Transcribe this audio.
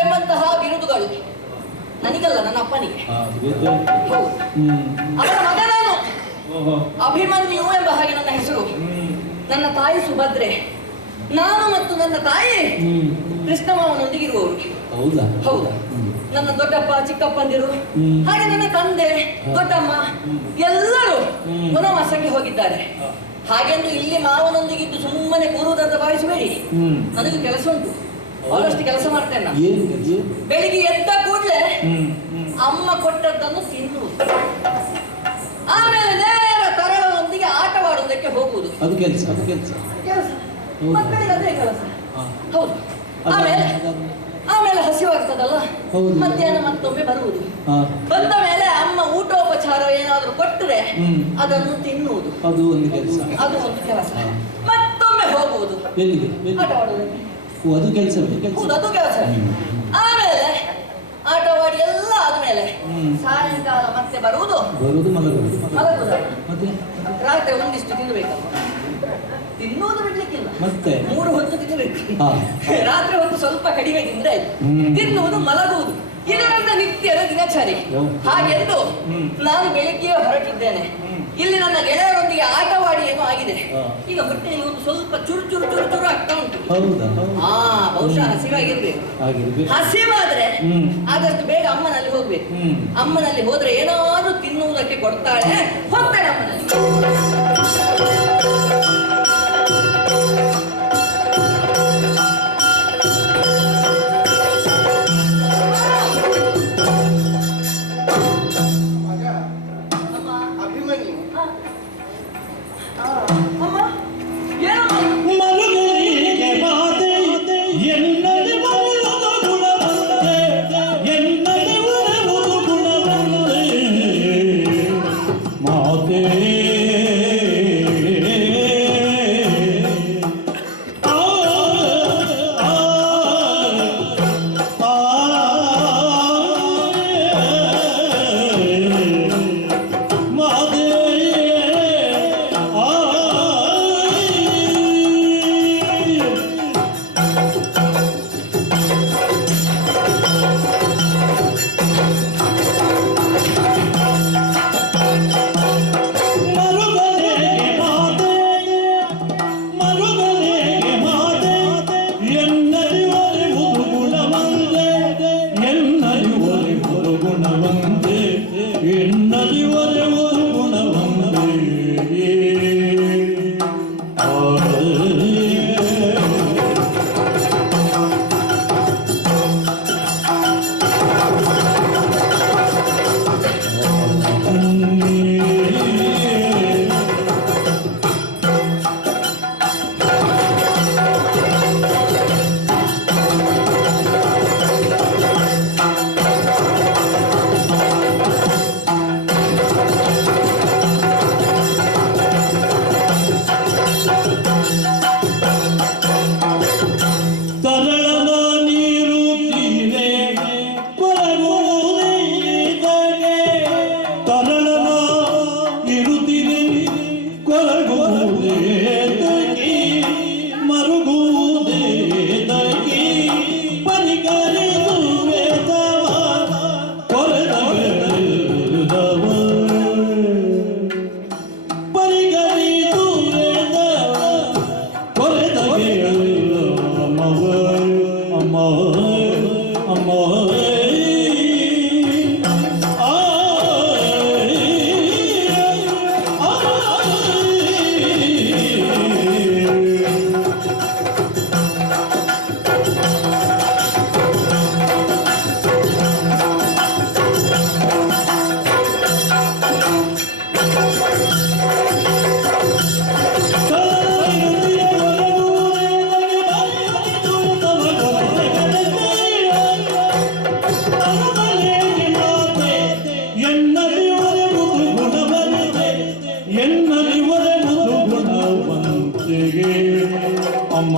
ಎಂಬಂತಹ ಬಿರುದುಗಳು ನನಗಲ್ಲ, ನನ್ನ ಅಪ್ಪನಿಗೆ. ಅವರ ಮಗ ನಾನು, ಅಭಿಮನ್ಯು ಎಂಬ ಹಾಗೆ ನನ್ನ ಹೆಸರು. ನನ್ನ ತಾಯಿ ಸುಭದ್ರೆ, ನಾನು ಮತ್ತು ನನ್ನ ತಾಯಿ ಕೃಷ್ಣಮಾವನೊಂದಿಗಿರುವವರು. ಹೌದಾ? ನನ್ನ ದೊಡ್ಡಪ್ಪ ಚಿಕ್ಕಪ್ಪಂದಿರು ಹಾಗೆ ನನ್ನ ತಂದೆ ದೊಡ್ಡಮ್ಮ ಎಲ್ಲರೂ ವನವಾಸಕ್ಕೆ ಹೋಗಿದ್ದಾರೆ. ಹಾಗೆಂದು ಇಲ್ಲಿ ಮಾವನೊಂದಿಗಿದ್ದು ಸುಮ್ಮನೆ ಕೂರುವುದಂತ ಭಾವಿಸಬೇಡಿ. ನನಗೆ ಕೆಲಸ ಉಂಟು, ಬಹಳಷ್ಟು ಕೆಲಸ ಮಾಡ್ತೇನೆ ನಾನು. ಬೆಳಿಗ್ಗೆ ಎದ್ದ ಕೂಡಲೇ ಅಮ್ಮ ಕೊಟ್ಟದ್ದನ್ನು ತಿನ್ನುವುದು, ಆಮೇಲೆ ನೇರ ತರಳದೊಂದಿಗೆ ಆಟವಾಡುವುದಕ್ಕೆ ಹೋಗುವುದು. ಅದು ಕೆಲಸ ಮಕ್ಕಳಿಗೆ ಅದೇ ಕೆಲಸ. ಹೌದು. ಆಮೇಲೆ ಹಸಿವಾಗ್ತದಲ್ಲ, ಮಧ್ಯಾಹ್ನ ಮತ್ತೊಮ್ಮೆ ಬರುವುದು. ಬಂದ ಮೇಲೆ ಅಮ್ಮ ಊಟೋಪಚಾರ ಏನಾದ್ರೂ ಕೊಟ್ಟರೆ ಅದನ್ನು ತಿನ್ನುವುದು. ಅದು ಒಂದು ಕೆಲಸ. ಮತ್ತೊಮ್ಮೆ ಹೋಗುವುದು ಆಟವಾಡುವುದಕ್ಕೆ. ಅದು ಕೆಲಸ. ಆಮೇಲೆ ಆಟವಾಡಿ ಎಲ್ಲ ಆದ್ಮೇಲೆ ಸಾಯಂಕಾಲ ಮತ್ತೆ ಬರುವುದು, ಮಲಗುವುದು. ರಾತ್ರಿ ಒಂದಿಷ್ಟು ತಿನ್ನಬೇಕಲ್ಲ, ತಿನ್ನುವುದು ಬಿಡ್ಲಿಕ್ಕಿಲ್ಲ, ಮತ್ತೆ 3 ಹೊತ್ತು ತಿನ್ನಬೇಕು. ರಾತ್ರಿ ಹೊತ್ತು ಸ್ವಲ್ಪ ಕಡಿಮೆ ತಿಂದ್ರೆ ತಿನ್ನುವುದು, ಮಲಗುವುದು. ಇದು ನನ್ನ ನಿತ್ಯದ ದಿನಚರಿ. ಹಾಗೆಂದು ನಾನು ಬೆಳಿಗ್ಗೆ ಹೊರಟಿದ್ದೇನೆ. ಇಲ್ಲಿ ನನ್ನ ಗೆಳೆಯರೊಂದಿಗೆ ಆಟವಾಡಿ ಏನೋ ಆಗಿದೆ. ಈಗ ಹೊಟ್ಟೆಯಲ್ಲಿ ಒಂದು ಸ್ವಲ್ಪ ಚುರು ಆಗ್ತಾ ಉಂಟು. ಬಹುಶಃ ಹಸಿವಾಗಿರ್ಬೇಕು. ಹಸಿವಾದ್ರೆ ಆದಷ್ಟು ಬೇಗ ಅಮ್ಮನಲ್ಲಿ ಹೋಗ್ಬೇಕು. ಅಮ್ಮನಲ್ಲಿ ಹೋದ್ರೆ ಏನಾದ್ರೂ ತಿನ್ನುವುದಕ್ಕೆ ಕೊಡ್ತಾಳೆ, ಹೋಗ್ತಾಳೆ ಅಮ್ಮನಲ್ಲಿ. ಮಾ ಅಮ್ಮ